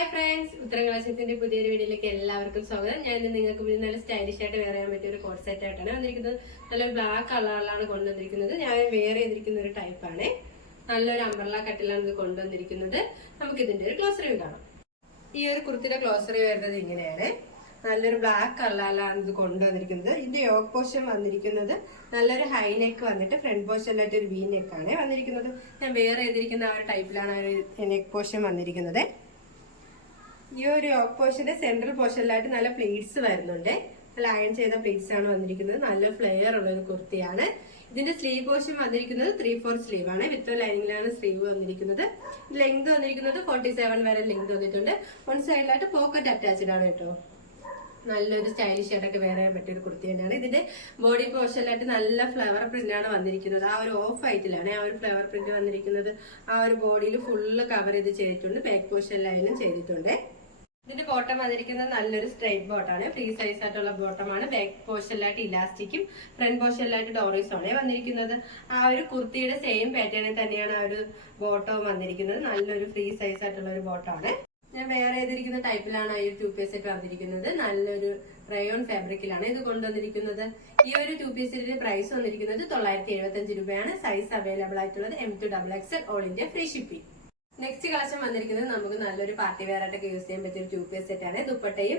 Hi friends, ഉത്തരം കളക്ഷൻസിന്റെ പുതിയൊരു വീഡിയോയിലേക്ക് എല്ലാവർക്കും സ്വാഗതം. ഞാൻ ഇന്ന് നിങ്ങൾക്ക് നല്ല സ്റ്റൈലിഷ് ആയിട്ട് വെയർ ചെയ്യാൻ പറ്റിയ ഒരു കോട്ട് സെറ്റ് ആയിട്ടാണ് വന്നിരിക്കുന്നത്. നല്ല ബ്ലാക്ക് കളറിലാണ് കൊണ്ടുവന്നിരിക്കുന്നത്. ഞാൻ വെയർ ചെയ്തിരിക്കുന്ന ഒരു ടൈപ്പാണ്. നല്ലൊരു അംബ്രല്ല കട്ടിലാണ് ഇത് കൊണ്ടുവന്നിരിക്കുന്നത്. നമുക്ക് ഇതിന്റെ ഒരു ക്ലോസ് റിവ്യൂ കാണാം. ഈ ഒരു കുർത്തിയുടെ ക്ലോസ് റിവ്യൂ വരുന്നത് ഇങ്ങനെയാണ്. നല്ലൊരു ബ്ലാക്ക് കളറിലാണ് ഇത് കൊണ്ടുവന്നിരിക്കുന്നത്. ഇതിന്റെ യോക്ക് പോർഷൻ വന്നിരിക്കുന്നത് നല്ലൊരു ഹൈ നെക്ക് വന്നിട്ട് ഫ്രണ്ട് പോർഷനിലായിട്ട് ഒരു വി നെക്കാണ് വന്നിരിക്കുന്നത്. ഞാൻ വെയർ ചെയ്തിരിക്കുന്ന ആ ഒരു ടൈപ്പിലാണ് നെക്ക് പോർഷൻ വന്നിരിക്കുന്നത്. ഈ ഒരു യോക്ക് പോർഷന്റെ സെൻട്രൽ പോർഷനിലായിട്ട് നല്ല പ്ലീറ്റ്സ് വരുന്നുണ്ട്. നല്ല അയൺ ചെയ്ത പ്ലീറ്റ്സ് ആണ് വന്നിരിക്കുന്നത്. നല്ല ഫ്ലെയർ ഉള്ള ഒരു കുർത്തിയാണ്. ഇതിന്റെ സ്ലീവ് പോർഷൻ വന്നിരിക്കുന്നത് 3/4 സ്ലീവ് ആണ്. വിത്ത് ലൈനിങ്ങിലാണ് സ്ലീവ് വന്നിരിക്കുന്നത്. ലെങ്ത് വന്നിരിക്കുന്നത് 47 വരെ ലെങ്ത് വന്നിട്ടുണ്ട്. വൺ സൈഡിലായിട്ട് പോക്കറ്റ് അറ്റാച്ച്ഡ് ആണ് കേട്ടോ. നല്ലൊരു സ്റ്റൈലിഷ് ആയിട്ടൊക്കെ വെയർ ചെയ്യാൻ പറ്റിയ ഒരു കുർത്തി തന്നെയാണ്. ഇതിന്റെ ബോഡി പോർഷനിലായിട്ട് നല്ല ഫ്ലവർ പ്രിന്റ് ആണ് വന്നിരിക്കുന്നത്. ആ ഒരു ഓഫ് വൈറ്റിലാണ് ആ ഒരു ഫ്ലവർ പ്രിന്റ് വന്നിരിക്കുന്നത്. ആ ഒരു ബോഡിയിൽ ഫുള്ള് കവർ ചെയ്ത് ചെയ്തിട്ടുണ്ട്. ബാക്ക് പോർഷനിലായാലും ചെയ്തിട്ടുണ്ട്. ഇതിന്റെ ബോട്ടം വന്നിരിക്കുന്നത് നല്ലൊരു സ്ട്രൈറ്റ് ബോട്ടാണ്. ഫ്രീ സൈസ് ആയിട്ടുള്ള ബോട്ടമാണ്. ബാക്ക് പോർഷനിലായിട്ട് ഇലാസ്റ്റിക്കും ഫ്രണ്ട് പോർഷനിലായിട്ട് ഡോറീസും ആണ് വന്നിരിക്കുന്നത്. ആ ഒരു കുർത്തിയുടെ സെയിം പാറ്റേണിൽ തന്നെയാണ് ആ ഒരു ബോട്ടവും വന്നിരിക്കുന്നത്. നല്ലൊരു ഫ്രീ സൈസ് ആയിട്ടുള്ള ഒരു ബോട്ടമാണ്. ഞാൻ വെയർ ചെയ്തിരിക്കുന്ന ടൈപ്പിലാണ് ഈ ഒരു 2 പീസ് സെറ്റ് വന്നിരിക്കുന്നത്. നല്ലൊരു റയോൺ ഫാബ്രിക്കിലാണ് ഇത് കൊണ്ടുവന്നിരിക്കുന്നത്. ഈ ഒരു 2 പീസിന്റെ പ്രൈസ് വന്നിരിക്കുന്നത് 975 രൂപയാണ്. സൈസ് അവൈലബിൾ ആയിട്ടുള്ളത് M2XXL all India free shipping. Next collection വന്നിരിക്കുന്നത് നമുക്ക് നല്ലൊരു പാർട്ടി വെയർ ആയിട്ടൊക്കെ യൂസ് ചെയ്യാൻ പറ്റിയ ഒരു 2 പീസ് സെറ്റ് ആണ്. ദുപ്പട്ടയും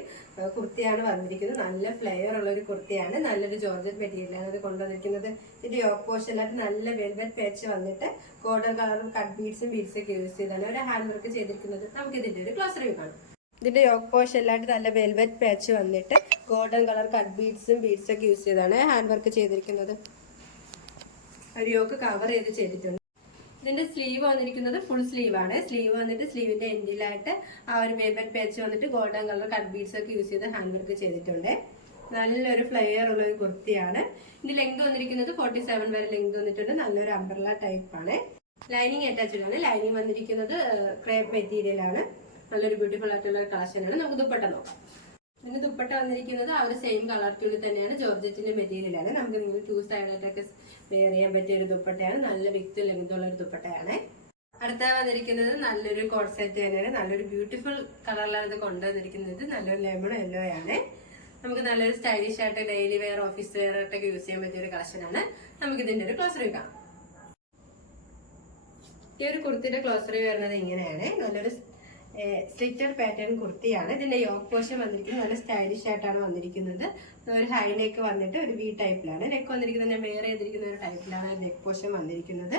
കുർത്തിയാണ് വന്നിരിക്കുന്നത്. നല്ല ഫ്ലെയർ ഉള്ള ഒരു കുർത്തിയാണ്. നല്ലൊരു ജോർജറ്റ് മെറ്റീരിയലാണ് ഇത് കൊണ്ടുവന്നിരിക്കുന്നത്. ഇതിന്റെ യോക്ക് പോർഷനിലായിട്ട് നല്ല വെൽവെറ്റ് പാച്ച് വന്നിട്ട് ഗോൾഡൻ കളറും കട്ട് ബീഡ്സും ഒക്കെ യൂസ് ചെയ്താണ് ഒരു ഹാൻഡ് വർക്ക് ചെയ്തിരിക്കുന്നത്. നമുക്ക് ഇതിന്റെ ഒരു ക്ലോസ് റിവ്യൂ കാണാം. ഇതിന്റെ യോക്ക് പോർഷനിലായിട്ട് നല്ല വെൽവെറ്റ് പാച്ച് വന്നിട്ട് ഗോൾഡൻ കളർ കട്ട് ബീഡ്സും ഒക്കെ യൂസ് ചെയ്താണ് ഹാൻഡ് വർക്ക് ചെയ്തിരിക്കുന്നത്. ഒരു യോക്ക് കവർ ചെയ്തിട്ടുണ്ട്. ഇതിന്റെ സ്ലീവ് വന്നിരിക്കുന്നത് ഫുൾ സ്ലീവ് ആണ്. സ്ലീവ് വന്നിട്ട് സ്ലീവിന്റെ എൻഡിലായിട്ട് ആ ഒരു വെൽവെറ്റ് പാച്ച് വന്നിട്ട് ഗോൾഡൻ കളർ കട്ട് ബീഡ്സ് ഒക്കെ യൂസ് ചെയ്ത് ഹാൻഡ് വർക്ക് ചെയ്തിട്ടുണ്ട്. നല്ലൊരു ഫ്ലെയർ ഉള്ള ഒരു കുർത്തിയാണ്. ഇതിന്റെ ലെങ്ത് വന്നിരിക്കുന്നത് 47 വരെ ലെങ്ത് വന്നിട്ടുണ്ട്. നല്ലൊരു അംബ്രല്ല ടൈപ്പ് ആണ്. ലൈനിങ് അറ്റാച്ച്ഡ് ആണ്. ലൈനിങ് വന്നിരിക്കുന്നത് ക്രേപ്പ് മെറ്റീരിയൽ ആണ്. നല്ലൊരു ബ്യൂട്ടിഫുൾ ആയിട്ടുള്ള കളക്ഷൻ ആണ്. നമുക്ക് ദുപ്പട്ട നോക്കാം. ഇതിന്റെ ദുപ്പട്ട വന്നിരിക്കുന്നത് ആ ഒരു സെയിം കളർ ട്യൂണിൽ തന്നെയാണ്. ജോർജറ്റിന്റെ മെറ്റീരിയൽ ആണ്. നമുക്ക് നിങ്ങൾ 2 സൈഡായിട്ടൊക്കെ വെയർ ചെയ്യാൻ പറ്റിയ ഒരു ദുപ്പട്ടയാണ്. നല്ല വിത്ത് ലെങ്തുള്ള ഒരു ദുപ്പട്ടയാണ്. അടുത്ത വന്നിരിക്കുന്നത് നല്ലൊരു കോട്ട് സെറ്റ് തന്നെയാണ്. നല്ലൊരു ബ്യൂട്ടിഫുൾ കളറിലാണ് ഇത് കൊണ്ടുവന്നിരിക്കുന്നത്. നല്ലൊരു ലെമൺ യെല്ലോ ആണ്. നമുക്ക് നല്ലൊരു സ്റ്റൈലിഷ് ആയിട്ട് ഡെയിലി വെയർ ഓഫീസ് വെയർ ആയിട്ടൊക്കെ യൂസ് ചെയ്യാൻ പറ്റിയ ഒരു കളക്ഷൻ ആണ്. നമുക്ക് ഇതിന്റെ ഒരു ക്ലോസ് റിവ്യൂ കാണാം. ഈ ഒരു കുർത്തിയുടെ ക്ലോസ് റിവ്യൂ വരുന്നത് ഇങ്ങനെയാണ്. നല്ലൊരു സ്ലിറ്റഡ് പാറ്റേൺ കുർത്തിയാണ്. ഇതിന്റെ യോക്ക് പോർഷൻ വന്നിരിക്കുന്നത് നല്ല സ്റ്റൈലിഷ് ആയിട്ടാണ് വന്നിരിക്കുന്നത്. ഒരു ഹൈ നെക്ക് വന്നിട്ട് ഒരു വി ടൈപ്പിലാണ് നെക്ക് വന്നിരിക്കുന്നത്. ഞാൻ വെയർ ചെയ്തിരിക്കുന്ന ഒരു ടൈപ്പിലാണ് നെക്ക് പോർഷൻ വന്നിരിക്കുന്നത്.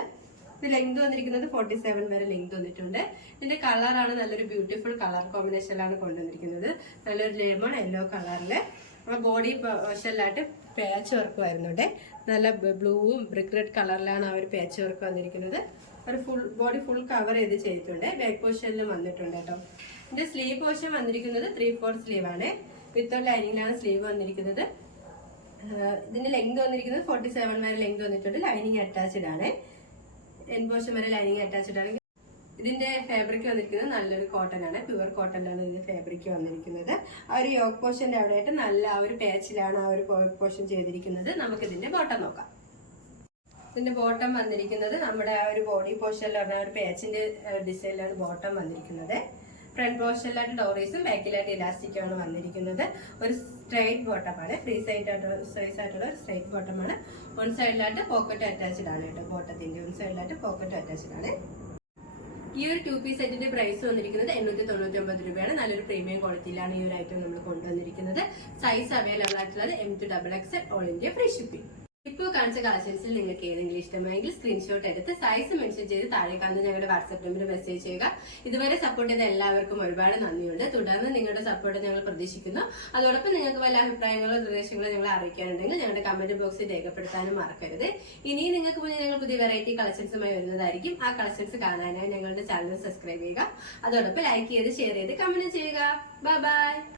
ഇത് ലെങ്ത് വന്നിരിക്കുന്നത് 47 വരെ ലെങ്ത് വന്നിട്ടുണ്ട്. ഇതിന്റെ കളറാണ് നല്ലൊരു ബ്യൂട്ടിഫുൾ കളർ കോമ്പിനേഷനിലാണ് കൊണ്ടുവന്നിരിക്കുന്നത്. നല്ലൊരു ലെമൺ യെല്ലോ കളറില് ബോഡി പോർഷനിലായിട്ട് പാച്ച് വർക്ക് വരുന്നുണ്ട്. നല്ല ബ്ലൂവും ബ്രിക്ക് റെഡ് കളറിലാണ് ആ ഒരു പാച്ച് വർക്ക് വന്നിരിക്കുന്നത്. ഒരു ബോഡി ഫുൾ കവർ ചെയ്തിട്ടുണ്ട്. ബാക്ക് പോർഷനിലും വന്നിട്ടുണ്ട് കേട്ടോ. ഇതിന്റെ സ്ലീവ് പോർഷൻ വന്നിരിക്കുന്നത് 3/4 സ്ലീവ് ആണ്. വിത്ത് ലൈനിങ്ങിലാണ് സ്ലീവ് വന്നിരിക്കുന്നത്. ഇതിന്റെ ലെങ്ത് വന്നിരിക്കുന്നത് 47 വരെ ലെങ്ത് വന്നിട്ടുണ്ട്. ലൈനിങ് അറ്റാച്ച്ഡ് ആണ്. എൻ പോർഷൻ വരെ ലൈനിങ് അറ്റാച്ച്ഡ് ആണ്. ഇതിന്റെ ഫാബ്രിക് വന്നിരിക്കുന്നത് നല്ലൊരു കോട്ടൺ ആണ്. പ്യുവർ കോട്ടണിലാണ് ഇതിന്റെ ഫാബ്രിക് വന്നിരിക്കുന്നത്. ആ ഒരു യോക്ക് പോർഷന്റെ അവിടെയായിട്ട് നല്ല ആ ഒരു പാച്ചിലാണ് ആ ഒരു പോർഷൻ ചെയ്തിരിക്കുന്നത്. നമുക്ക് ഇതിന്റെ ബോട്ടം നോക്കാം. ഇതിന്റെ ബോട്ടം വന്നിരിക്കുന്നത് നമ്മുടെ ആ ഒരു ബോഡി പോർഷനിൽ പറഞ്ഞ ഒരു പാച്ചിന്റെ ഡിസൈനിലാണ് ബോട്ടം വന്നിരിക്കുന്നത്. ഫ്രണ്ട് പോർഷനിലായിട്ട് ഡോറീസും ബാക്കിലായിട്ട് ഇലാസ്റ്റിക്കും ആണ് വന്നിരിക്കുന്നത്. ഒരു സ്ട്രൈറ്റ് ബോട്ടമാണ്. ഫ്രീ സൈസ് ആയിട്ടുള്ള ഒരു സ്ട്രൈറ്റ് ബോട്ടമാണ്. വൺ സൈഡിലായിട്ട് പോക്കറ്റ് അറ്റാച്ച്ഡ് ആണ് കേട്ടോ. ബോട്ടത്തിന്റെ വൺ സൈഡിലായിട്ട് പോക്കറ്റ് അറ്റാച്ച്ഡ് ആണ്. ഈ ഒരു 2 പീസ് സെറ്റിന്റെ പ്രൈസ് വന്നിരിക്കുന്നത് 899 രൂപയാണ്. നല്ലൊരു പ്രീമിയം ക്വാളിറ്റിയിലാണ് ഈ ഒരു ഐറ്റം നമ്മൾ കൊണ്ടുവന്നിരിക്കുന്നത്. സൈസ് അവൈലബിൾ ആയിട്ടുള്ളത് M2XXL all India free shipping. ഇപ്പോൾ കാണിച്ച കളക്ഷൻസിൽ നിങ്ങൾക്ക് ഏതെങ്കിലും ഇഷ്ടമായെങ്കിൽ സ്ക്രീൻഷോട്ട് എടുത്ത് സൈസ് മെൻഷൻ ചെയ്ത് താഴെ കാണുന്ന ഞങ്ങളുടെ വാട്സ്ആപ്പ് നമ്പറിൽ മെസ്സേജ് ചെയ്യുക. ഇതുവരെ സപ്പോർട്ട് ചെയ്ത എല്ലാവർക്കും ഒരുപാട് നന്ദിയുണ്ട്. തുടർന്ന് നിങ്ങളുടെ സപ്പോർട്ട് ഞങ്ങൾ പ്രതീക്ഷിക്കുന്നു. അതോടൊപ്പം നിങ്ങൾക്ക് വല്ല അഭിപ്രായങ്ങളോ നിർദ്ദേശങ്ങളോ ഞങ്ങളെ അറിയിക്കാനുണ്ടെങ്കിൽ ഞങ്ങളുടെ കമന്റ് ബോക്സിൽ രേഖപ്പെടുത്താനും മറക്കരുത്. ഇനിയും നിങ്ങൾക്ക് മുന്നിൽ ഞങ്ങൾ പുതിയ വെറൈറ്റി കളക്ഷൻസുമായി വരുന്നതായിരിക്കും. ആ കളക്ഷൻസ് കാണാനായി ഞങ്ങളുടെ ചാനൽ സബ്സ്ക്രൈബ് ചെയ്യുക. അതോടൊപ്പം ലൈക്ക് ചെയ്ത് ഷെയർ ചെയ്ത് കമന്റ് ചെയ്യുക. Bye bye.